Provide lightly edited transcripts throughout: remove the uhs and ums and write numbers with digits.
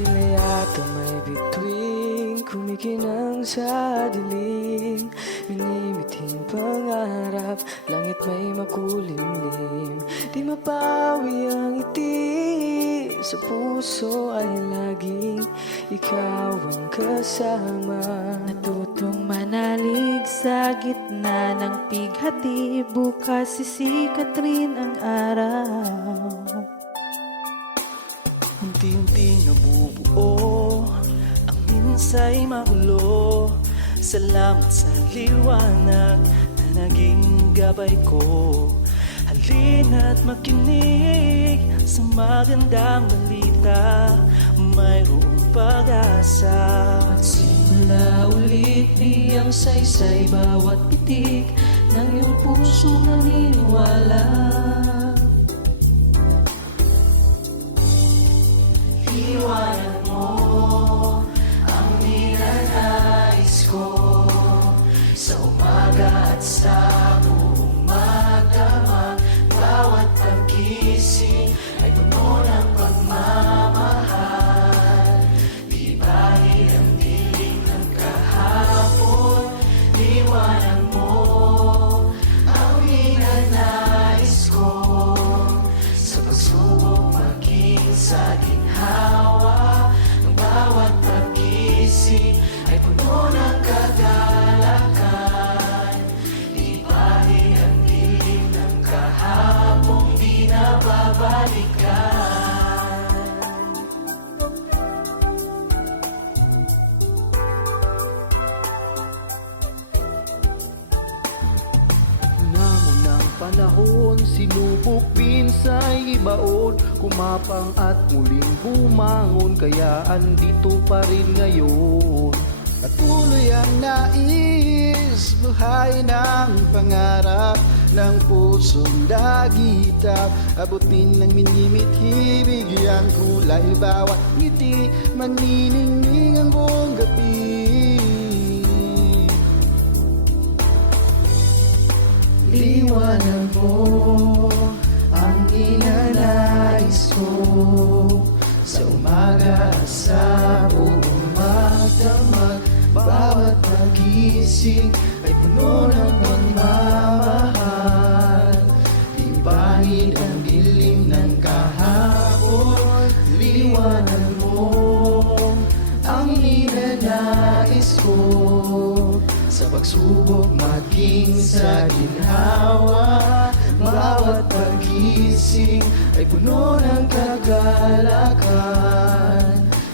Tila yata may bituin, kumikinang sa dilim. Minimiting pangarap, langit may makulimlim. Di mapawi ang ngiti, sa puso ay laging ikaw ang kasama. Natutong manalig sa gitna ng pighati, bukas sisikat rin ang araw. Unti-unting nabubuo, ang minsa'y magulo. Salamat sa liwanag na naging gabay ko. Halina't makinig sa magandang balita, mayroong pag-asa. Magsimula ulit, biyang saysay bawat pitik ng iyong pusong naniniwala. Iwanan mo ang ninanais ko sa umaga at sa buong magdamag. Bawat paggising ay puno ng pagmamahal. Di bahid ang dilim ng kahapon. Iwanan mo ang ninanais ko sa pagsubok maging sa ginhawa. Ang bawat paggising ay puno ng kagalakan. Di bahid ang dilim ng kahapong di na babalikan. Namon ng panahon, sinubok pinsay ibaon, kumapang at muling bumangon, kaya andito pa rin ngayon. Patuloy ang nais, buhay ng pangarap ng pusong dagitap. Abutin ng minimithi, bigyan kulay bawat ngiti, maniningning ang buong gabi. Liwanan mo ang ninanais ko sa umaga at sa buong magdamag. Bawat pagising ay puno ng pagmamahal. Di bahid ang dilim ng kahapon. Liwanan mo ang ninanais ko sa pagsubok maging sa ginhawa. Bawat pagising ay puno ng kagalakan.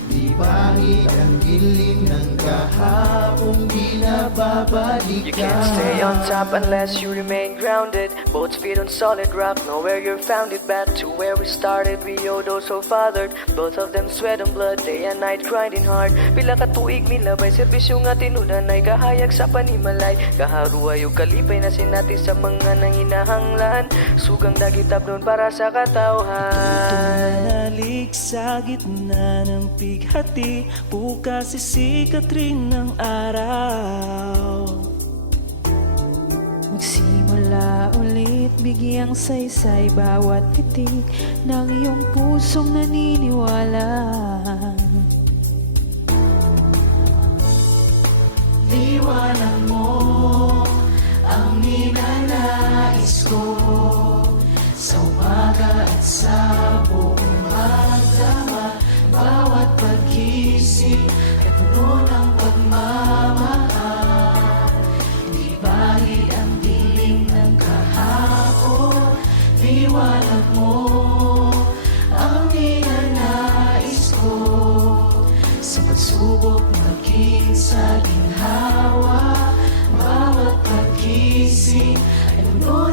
Di bahid ang dilim ng kahapong di na babalikan. You can't stay on top unless you remain grounded. Both feet on solid rock, know where you're founded. Back to where we started, we owe those who fathered. Both of them sweat and blood, day and night grinding hard. Pila ka tuig milabay, serbisyo nga tinudan ay kahayag sa panimalay. Kaharuay o kalipay na sinati sa mga nanginahanglan. Sugang dagitap doon para sa katauhan. Manalig sa gitna ng pighati, bukas sisikat rin ng araw. Magsimula ulit, bigyang saysay bawat pitik ng iyong pusong naniniwala. Liwanan mo ang ninanais ko sa umaga at sa buong magdamag. Bawat paggising ay puno ng pagmamahal. Di bahid ang dilim ng kahapon. Liwanan mo ang ninanais ko sa pagsubok maging sa ginhawa. Bawat paggising ay puno